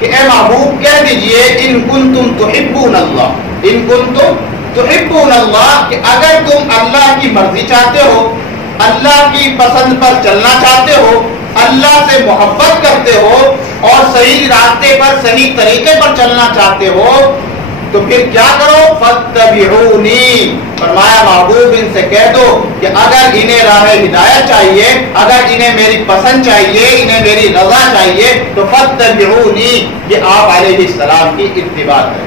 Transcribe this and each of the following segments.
کہ اے محبوب کہہ دیجئے ان کنتم تحبون اللہ، ان کنتم تحبون اللہ، کہ اگر تم اللہ کی مرضی چاہتے ہو، اللہ کی پسند پر چلنا چاہتے ہو، اللہ سے محبت کرتے ہو اور صحیح راستے پر صحیح طریقے پر چلنا چاہتے ہو تو پھر کیا کرو؟ فاتبعونی، فرمایا محبوب ان سے کہہ دو کہ اگر انہیں راہ ہدایت چاہیے، اگر انہیں میری پسند چاہیے، انہیں میری رضا چاہیے تو فاتبعونی، یہ آپ علیہ السلام کی اتباع کریں،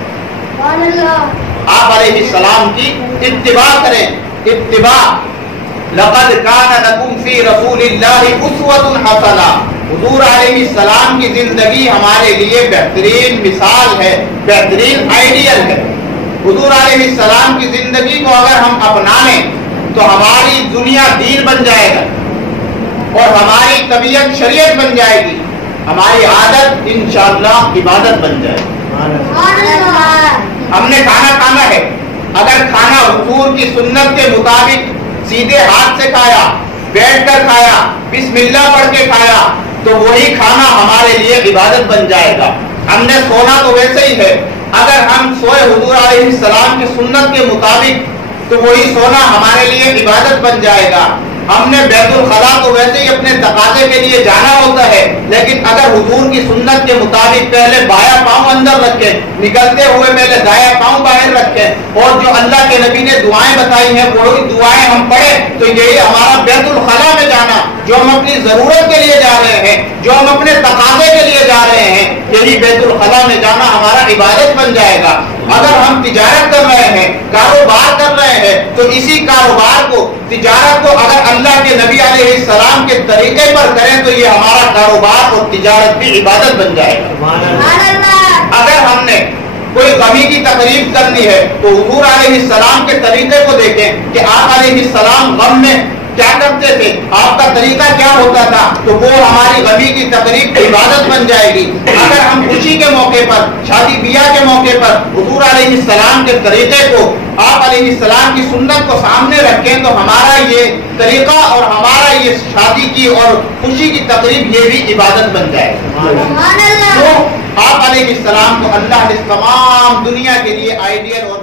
آپ علیہ السلام کی اتباع کریں۔ اتباع، لقد کان لکم فی رسول اللہ اسوۃ حسنہ، حضور علیہ السلام کی زندگی ہمارے لیے بہترین مثال ہے، بہترین آئیڈیل ہے۔ حضور علیہ السلام کی زندگی کو اگر ہم اپنا لیں تو ہماری دنیا دین بن جائے گا اور ہماری طبیعت شریعت بن جائے گی، ہماری عادت انشاءاللہ عبادت بن جائے گی۔ ہم نے کھانا کھانا ہے، اگر کھانا حضور کی سنت کے مطابق سیدھے ہاتھ سے کھایا، بیٹھ کر کھایا، بسم اللہ پڑھ کے کھایا تو وہی کھانا ہمارے لیے عبادت بن جائے گا۔ ہم نے سونا تو ویسے ہی ہے، اگر ہم سوئے حضور علیہ السلام کی سنت کے مطابق تو وہی سونا ہمارے لیے عبادت بن جائے گا۔ ہم نے بیت الخلا تو ویسے ہی اپنے تقاضے کے لیے جانا ہوتا ہے، لیکن اگر حضور کی سنت کے مطابق پہلے بایاں پاؤں اندر رکھیں، نکلتے ہوئے پہلے دایاں پاؤں باہر رکھیں اور جو اللہ کے نبی نے دعائیں بتائی ہیں وہی دعائیں ہم پڑھیں تو یہی ہمارا بیت الخلا میں جانا، جو ہم اپنی ضرورت کے لیے جا رہے ہیں، جو ہم اپنے تقاضے کے لیے جا رہے ہیں، یہی بیت الخلا میں جانا ہمارا عبادت بن جائے گا۔ اگر ہم تجارت کر رہے ہیں، کاروبار کر رہے ہیں تو اسی کاروبار کو، تجارت کو اگر اللہ کے نبی علیہ السلام کے طریقے پر کریں تو یہ ہمارا کاروبار اور تجارت بھی عبادت بن جائے گا۔ اگر ہم نے کوئی غمی کی تقریب کرنی ہے تو حضور علیہ السلام کے طریقے کو دیکھیں کہ آپ علیہ السلام غم میں کیا کرتے تھے، آپ کا طریقہ کیا ہوتا تھا، تو وہ ہماری غمی کی تقریب عبادت بن جائے گی۔ اگر ہم خوشی کے موقع پر، شادی بیاہ کے موقع پر حضور علیہ السلام کے طریقے کو، آپ علیہ السلام کی سنت کو سامنے رکھیں تو ہمارا یہ طریقہ اور ہمارا یہ شادی کی اور خوشی کی تقریب یہ بھی عبادت بن جائے گی۔ تو آپ علیہ السلام کو اللہ نے تمام دنیا کے لیے آئیڈیل اور